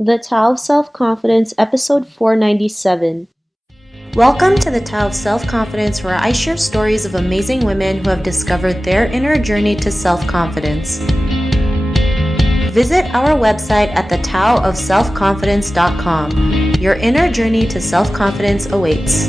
The Tao of Self-Confidence, episode 497. Welcome to the Tao of Self-Confidence, where I share stories of amazing women who have discovered their inner journey to self-confidence. Visit our website at thetaoofselfconfidence.com. Your inner journey to self-confidence awaits.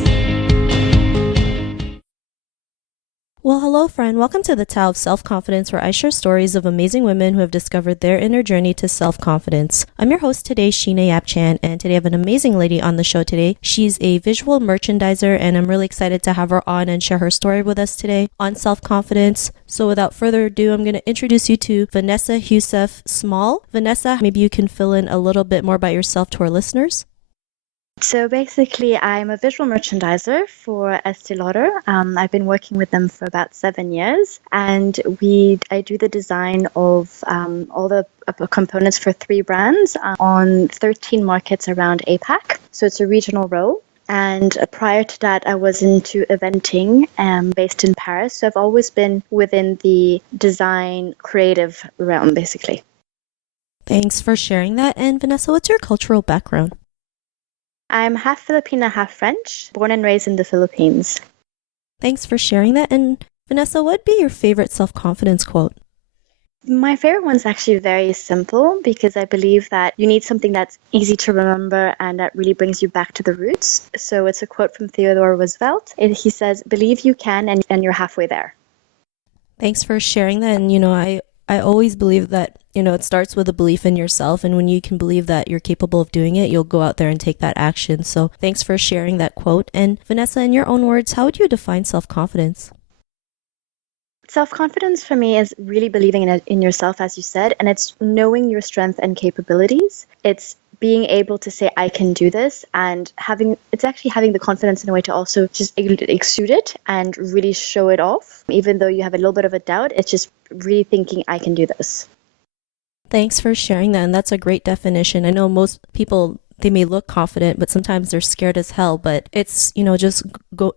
Well, hello, friend. Welcome to the Tao of Self-Confidence, where I share stories of amazing women who have discovered their inner journey to self-confidence. I'm your host today, Sheena Yap-Chan, and today I have an amazing lady on the show today. She's a visual merchandiser, and I'm really excited to have her on and share her story with us today on self-confidence. So without further ado, I'm going to introduce you to Vanessa Heussaff-Small. Vanessa, maybe you can fill in a little bit more about yourself to our listeners. So basically, I'm a visual merchandiser for Estée Lauder. I've been working with them for about 7 years, and I do the design of all the components for 3 brands on 13 markets around APAC. So it's a regional role. And prior to that, I was into eventing based in Paris. So I've always been within the design creative realm, basically. Thanks for sharing that. And Vanessa, what's your cultural background? I'm half Filipina, half French, born and raised in the Philippines. Thanks for sharing that. And Vanessa, what would be your favorite self-confidence quote? My favorite one's actually very simple because I believe that you need something that's easy to remember and that really brings you back to the roots. So it's a quote from Theodore Roosevelt. He says, "Believe you can and you're halfway there." Thanks for sharing that. And, I always believe that, it starts with a belief in yourself. And when you can believe that you're capable of doing it, you'll go out there and take that action. So thanks for sharing that quote. And Vanessa, in your own words, how would you define self-confidence? Self-confidence for me is really believing in yourself, as you said, and it's knowing your strengths and capabilities. It's being able to say, I can do this, and it's actually having the confidence in a way to also just exude it and really show it off. Even though you have a little bit of a doubt, it's just really thinking, I can do this. Thanks for sharing that, and that's a great definition. I know most people, they may look confident, but sometimes they're scared as hell. But it's, just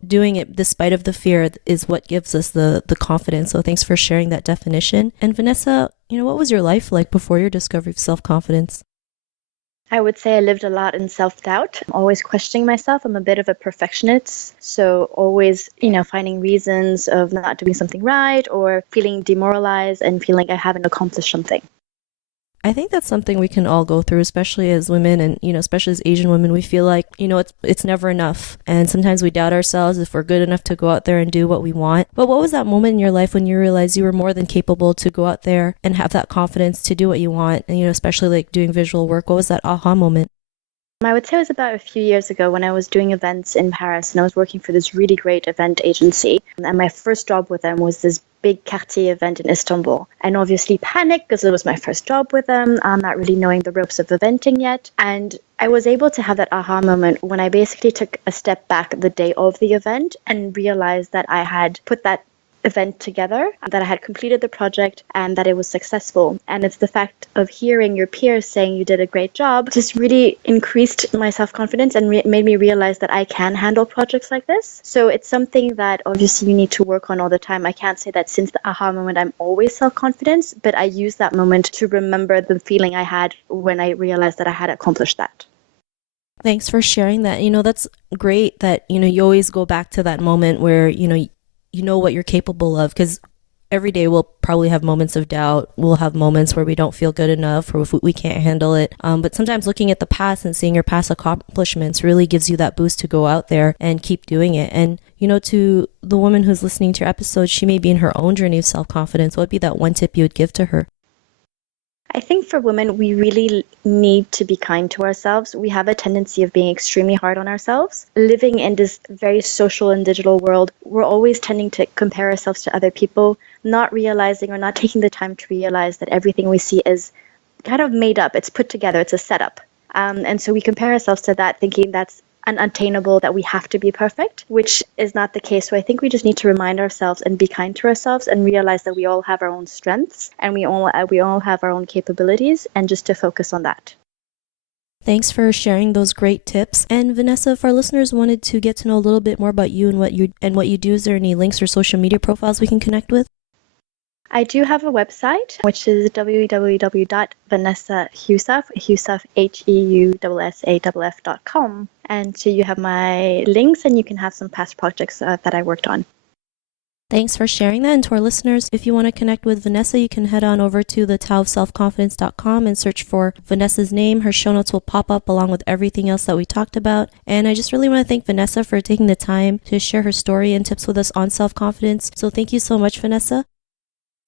doing it despite of the fear is what gives us the confidence. So thanks for sharing that definition. And Vanessa, what was your life like before your discovery of self-confidence? I would say I lived a lot in self-doubt, always questioning myself. I'm a bit of a perfectionist, so always, finding reasons of not doing something right or feeling demoralized and feeling I haven't accomplished something. I think that's something we can all go through, especially as women and, especially as Asian women. We feel like, it's never enough. And sometimes we doubt ourselves if we're good enough to go out there and do what we want. But what was that moment in your life when you realized you were more than capable to go out there and have that confidence to do what you want? And, especially like doing visual work. What was that aha moment? I would say it was about a few years ago when I was doing events in Paris and I was working for this really great event agency. And my first job with them was this big Cartier event in Istanbul. And obviously panicked because it was my first job with them. I'm not really knowing the ropes of eventing yet. And I was able to have that aha moment when I basically took a step back the day of the event and realized that I had put that event together, that I had completed the project and that it was successful. And it's the fact of hearing your peers saying you did a great job just really increased my self-confidence and made me realize that I can handle projects like this. So it's something that obviously you need to work on all the time. I can't say that since the aha moment I'm always self-confident, but I use that moment to remember the feeling I had when I realized that I had accomplished that. Thanks for sharing that. That's great that, you always go back to that moment where, you know what you're capable of, because every day we'll probably have moments of doubt. We'll have moments where we don't feel good enough or if we can't handle it. But sometimes looking at the past and seeing your past accomplishments really gives you that boost to go out there and keep doing it. And, to the woman who's listening to your episode, she may be in her own journey of self-confidence. What would be that one tip you would give to her? I think for women, we really need to be kind to ourselves. We have a tendency of being extremely hard on ourselves. Living in this very social and digital world, we're always tending to compare ourselves to other people, not realizing or not taking the time to realize that everything we see is kind of made up. It's put together. It's a setup. And so we compare ourselves to that, thinking that's unattainable, that we have to be perfect, which is not the case. So I think we just need to remind ourselves and be kind to ourselves and realize that we all have our own strengths and we all have our own capabilities, and just to focus on that. Thanks for sharing those great tips. And Vanessa, if our listeners wanted to get to know a little bit more about you and what you do, is there any links or social media profiles we can connect with? I do have a website, which is www.vanessaheussaff.com. And so you have my links and you can have some past projects that I worked on. Thanks for sharing that. And to our listeners, if you want to connect with Vanessa, you can head on over to thetaoofselfconfidence.com and search for Vanessa's name. Her show notes will pop up along with everything else that we talked about. And I just really want to thank Vanessa for taking the time to share her story and tips with us on self-confidence. So thank you so much, Vanessa.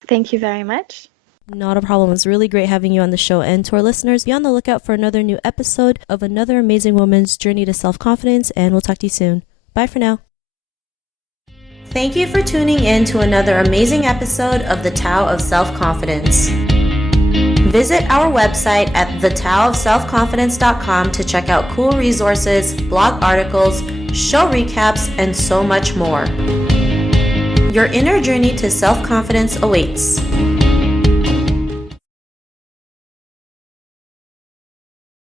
Thank you very much. Not a problem. It's really great having you on the show. And to our listeners, be on the lookout for another new episode of another amazing woman's journey to self-confidence. And we'll talk to you soon. Bye for now. Thank you for tuning in to another amazing episode of The Tao of Self-Confidence. Visit our website at thetaoofselfconfidence.com to check out cool resources, blog articles, show recaps, and so much more. Your inner journey to self-confidence awaits.